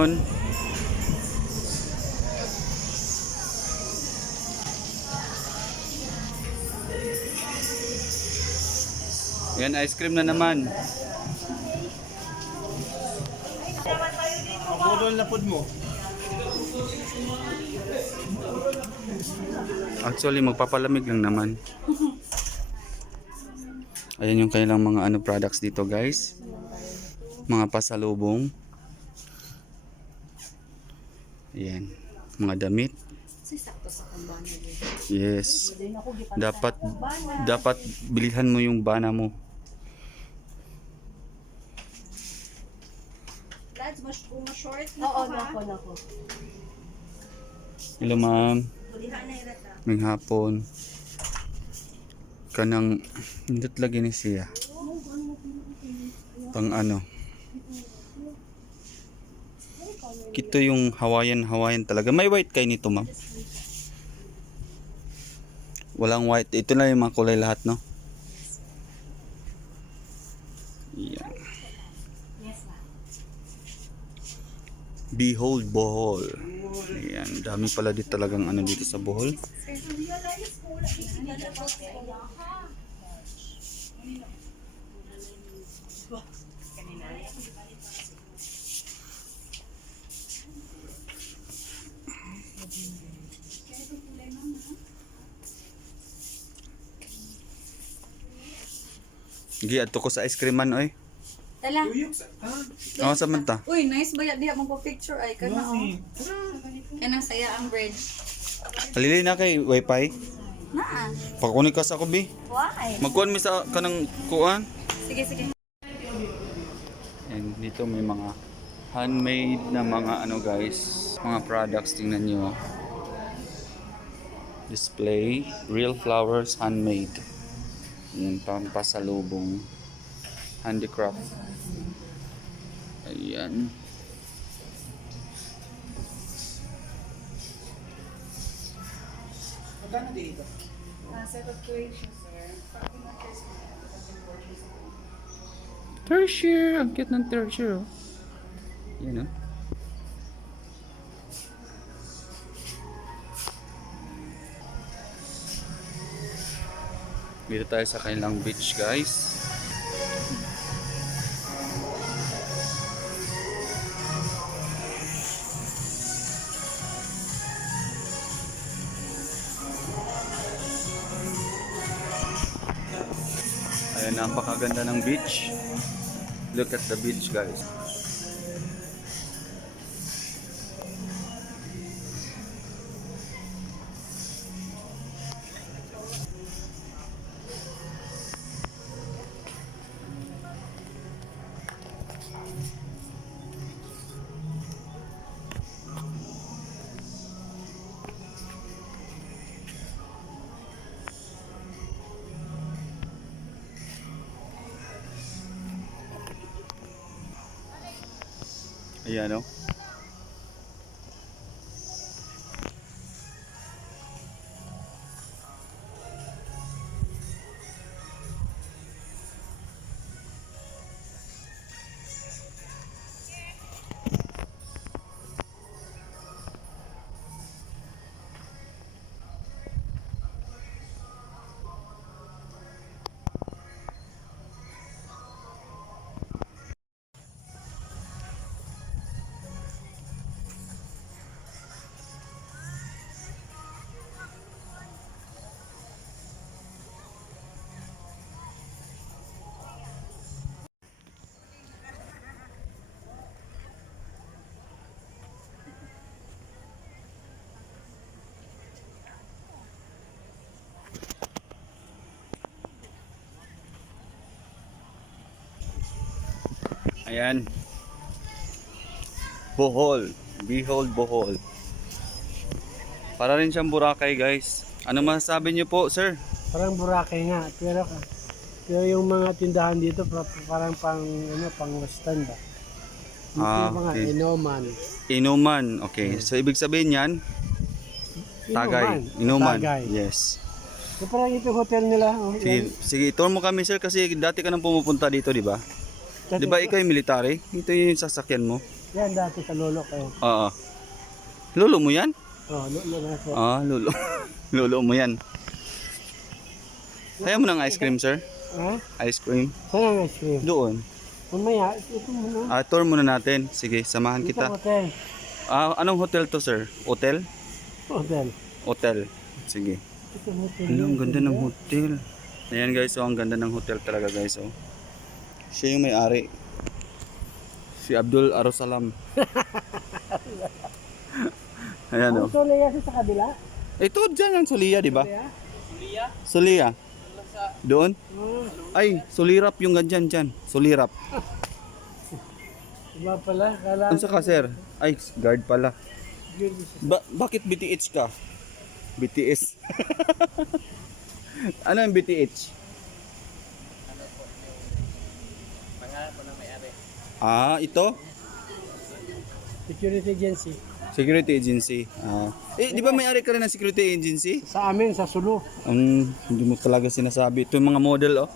afternoon. Yan, ice cream na naman. Ang lapod mo. Actually, magpapalamig lang naman. Ayan yung kanilang mga products dito, guys. Mga pasalubong. Ayan, mga damit. Yes. Dapat bilihan mo yung bana mo. Lads, short na Oo, po ha. nako. Hello, ma'am. Bulihan na irata. May hapon. Kanang hindot lagi ni siya. Pang ano. Kito yung Hawaiian talaga. May white kayo nito, ma'am. Walang white. Ito na yung mga kulay lahat, no? Yan. Behold Bohol. Ayan, dami pala dito talagang dito sa Bohol. Gi adto ko sa ice cream man oy. Tala. Oh, samanta. Uy, nice ba diha magpa-picture ay kana oh. Kanang saya ang bridge. Alili na kay wifi. Naa. Pakuni ka sa ko bi. Why? Magkuhan mi sa kanang kuan. Sige. And dito may mga handmade na mga guys, mga products, tingnan nyo. Display, real flowers, handmade. Yung pampasalubong, handicraft. Ayan. Magkano dito? Set of creation, sir. Tertiary, ang cute ng tertiary. Oh. Yan, oh. Dito tayo sa kanilang beach, guys. Ayan, napakaganda ng beach. Look at the beach, guys. Ayan, oh. Ayan. Bohol. Behold Bohol. Para rin siyang Boracay, guys. Ano masasabi niyo po, sir? Parang Boracay nga, pero yung mga tindahan dito parang pang western ba? Yung mga Okay. Inoman. Inuman. Okay. So, ibig sabihin yan, Tagay. Inuman. Tagay. Yes. So, parang ito hotel nila. Oh, Sige, tour mo kami, sir, kasi dati ka nang pumupunta dito, di ba? Di ba ikaw yung military? Ito yung sasakyan mo. Yan dati sa lolo ko. Oo. Lolo mo yan? Oh, lolo na po. Ah, lolo. Lolo mo yan. Kaya mo ng ice cream, sir? Ha? Ice cream? Saan ang ice cream? Doon. Mamaya, ito muna. Tour muna natin. Sige, samahan Dito kita. hotel. Anong hotel to, sir? Hotel? Hotel. Hotel. Sige. Ito hotel. Ano, ang ganda ng hotel. Ayan guys, ang ganda ng hotel talaga guys. Siya yung may-ari. Si Abdul Arusalam. Ayan Ang Soleya sa kabila? Ito dyan ang Sulia, di ba? Soleya? Sulia. Doon? Oh, Ay, Sulirap yung ganyan dyan. Sulirap. iba pala. Kala Ano sa ka, sir? Ay, guard pala. yun. Bakit BTH ka? BTS. Ano yung BTH? Ito? Security agency. Security agency. Di ba may-ari ka rin ng security agency? Sa amin, sa Sulu. Hindi mo talaga sinasabi. Ito yung mga model, oh.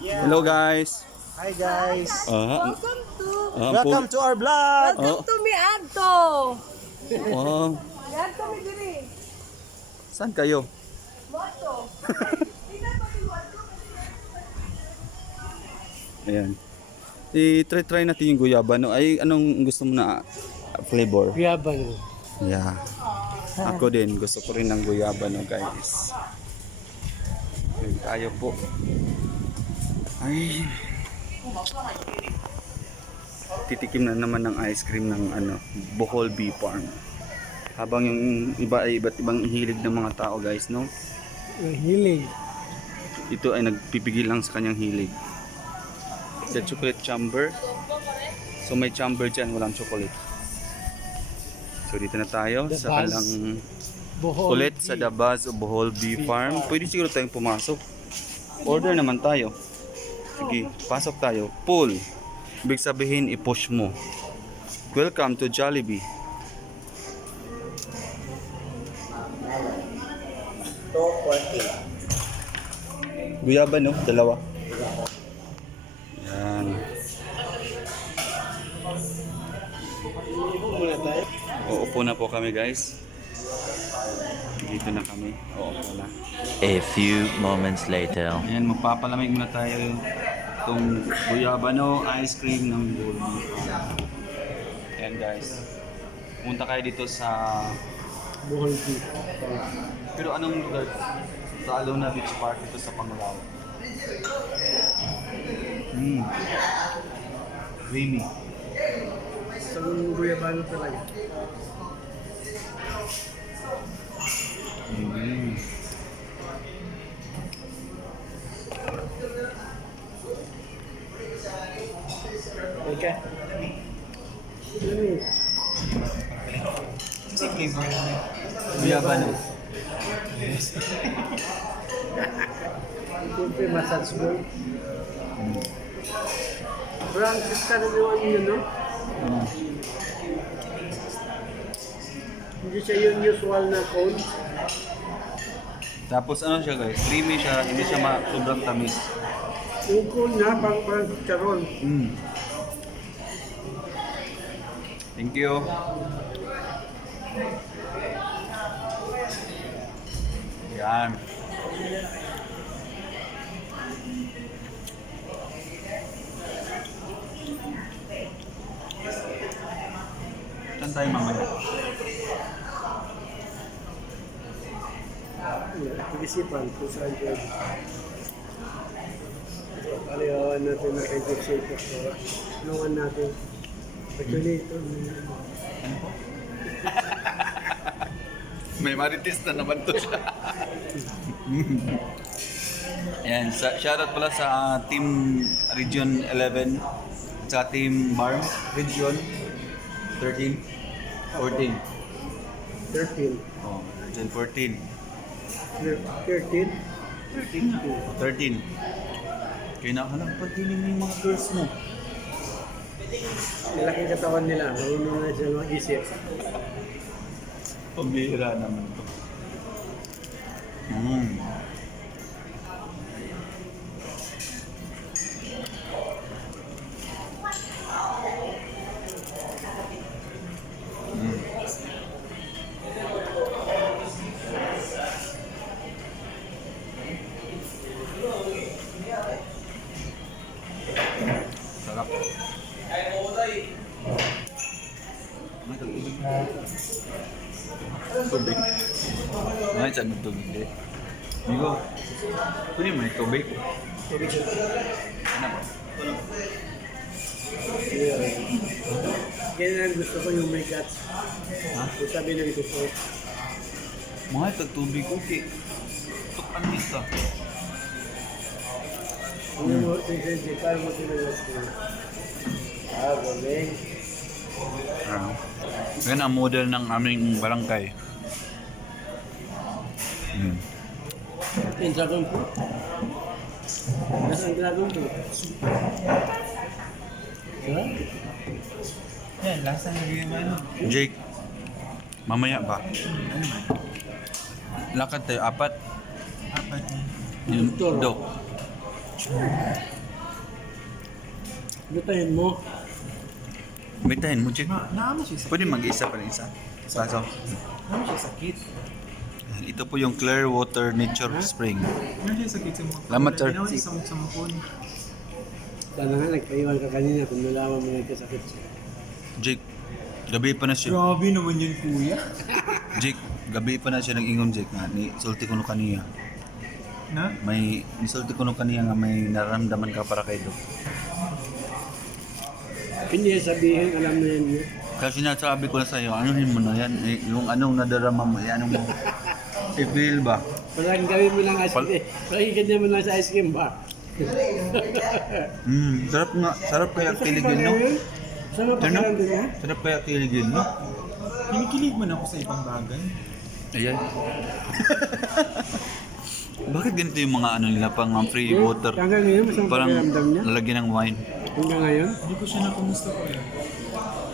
Hello, guys. Hi guys. Welcome to Welcome to our vlog. Welcome to Miadto. Miadto mi diri. Saan kayo? Moto. Ayan. I-try natin yung guyaba. No? Ay, anong gusto mo na flavor? Yaban. Yeah. Ako din. Gusto ko rin ng guyaba, no, guys. Okay, tayo po. Ay. Titikim na naman ng ice cream ng Bohol Bee Farm. Habang yung iba ay iba't ibang hilig ng mga tao, guys, no? Hilig. Ito ay nagpipigil lang sa kanyang hilig. Sa chocolate chamber. So may chamber dyan, walang chocolate. So dito na tayo The sa Buzz. kalang Bohol. ulit sa The Buzz o Bohol Bee Farm. Pwede siguro tayong pumasok. Order naman tayo. Sige, pasok tayo. Pull. Ibig sabihin, i-push mo. Welcome to Jollibee. Guyaba, no? Dalawa. Yan. Uupo na po kami, guys. Dito na kami. Uupo na. A few moments later. Ayan, magpapalamig muna tayo itong guyabano ice cream ng Bohol. Ayan, guys. Punta kayo dito sa... Bohol Bee. Pero anong lugar? Sa Alona Beach Park dito sa Pangulau. Creamy. Sa guyabano talaga. Okay. Guyabano. Siyempre, massage boy. Francis ka na naman yun, no? Hindi siya yung usual na cone. Tapos ano siya, guys? Creamy siya, hindi siya sobrang tamis. Yung cone na, pang charon. Thank you. Yan. Saan tayo mamaya? Pag-isipan kung saan dyan. Palihawan natin na kay Jeff Shape. Tulungan natin. Actually, ito. May marites na naman to siya. Ayan, shoutout pala sa Team Region 11 sa Team Barm Region 13, 14. 13. Oh, Region 14. 13? 13. Kinakalang pagdinig yung mga girls mo. Malaki katawan nila. Marunong na siya mag-isip. Pambihira naman to. sa ng tubig eh. Amigo, kunin mo yung tubig. Ano ba? Ganyan gusto ko yung may guts. Ha? Yung sabi ng gusto. Mga ito tubig, okay. Tukan nito. Ano mo, sige, paano mo tinalas ko? Galing. Yan ang model ng aming barangay. Yung dragon fruit? Nasaan dragon fruit? Ha? Yan, lasa na yung ano. Jake, mamaya ba? Lakad tayo, apat. Apat na. Yung dok. Lutahin mo. Bitahin mo, Jake. Naama siya sakit. Pwede mag-isa pa rin isa. Saso. Naama siya sakit. Ito po yung Clearwater Nature Spring. Naama siya sakit sa mga. Salamat, sir. Naama siya sa mukon. Sana nga, nagpaiwan ka kanina kung nalaman mo nagkasakit siya. Jake, gabi pa na siya. Grabe naman yun, kuya. Jake, gabi pa na siya nag-ingon, Jake. Nga, ni sulti ko no kaniya. Na? May nisulti ko no kaniya nga may nararamdaman ka para kay Dok. Hindi sabihin, alam na yan yun. Kasi sinasabi ko na sa'yo, anuhin mo na yan. Eh, yung anong nadarama mo, eh, anong mo. I-feel ba? Parang gawin mo lang ice cream. Parang ganyan mo lang sa ice cream ba? Sarap nga. Sarap kaya kiligin, no? Sama pa Ano? ka lang din ha? Sarap kaya kiligin, no? Kinikilig man ako sa ibang bagay. Ayan. Bakit ganito yung mga ano nila, pang free water? Hanggang ngayon, masama Parang pakiramdam niya. lalagyan ng wine. Hanggang ngayon? Hindi ko siya nakumusta ko yun.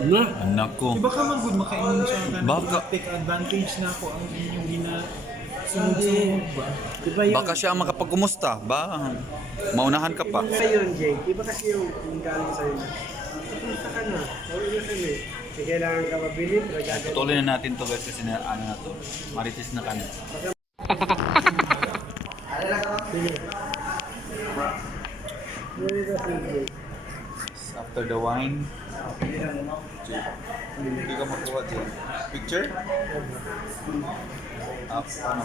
Ano? Anak ko. Iba ka man good makainom siya. Baka. Take advantage na ako ang inyong sunod-sunod ba? Diba yun? Baka siya ang makapagkumusta. Ba? Maunahan ka pa. Iba yun, Jake. Iba kasi yung galing sa'yo na. Pupunta ka na. Sabi na kami. Kasi kailangan ka mabili, pero gagawin. Tutuloy na natin to guys kasi na, ano na to. Marites na kami. Sige. Hindi ka sige. After the wine, hindi ka makuha dyan. Picture? Ano?